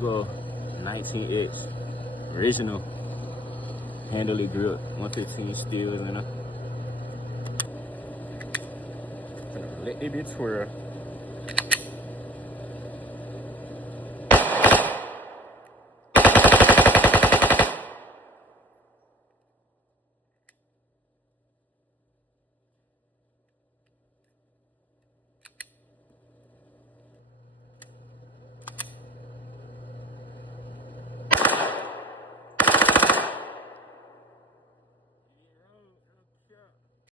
go 19X original handle it grip 115 steels, you know. Let it twirl.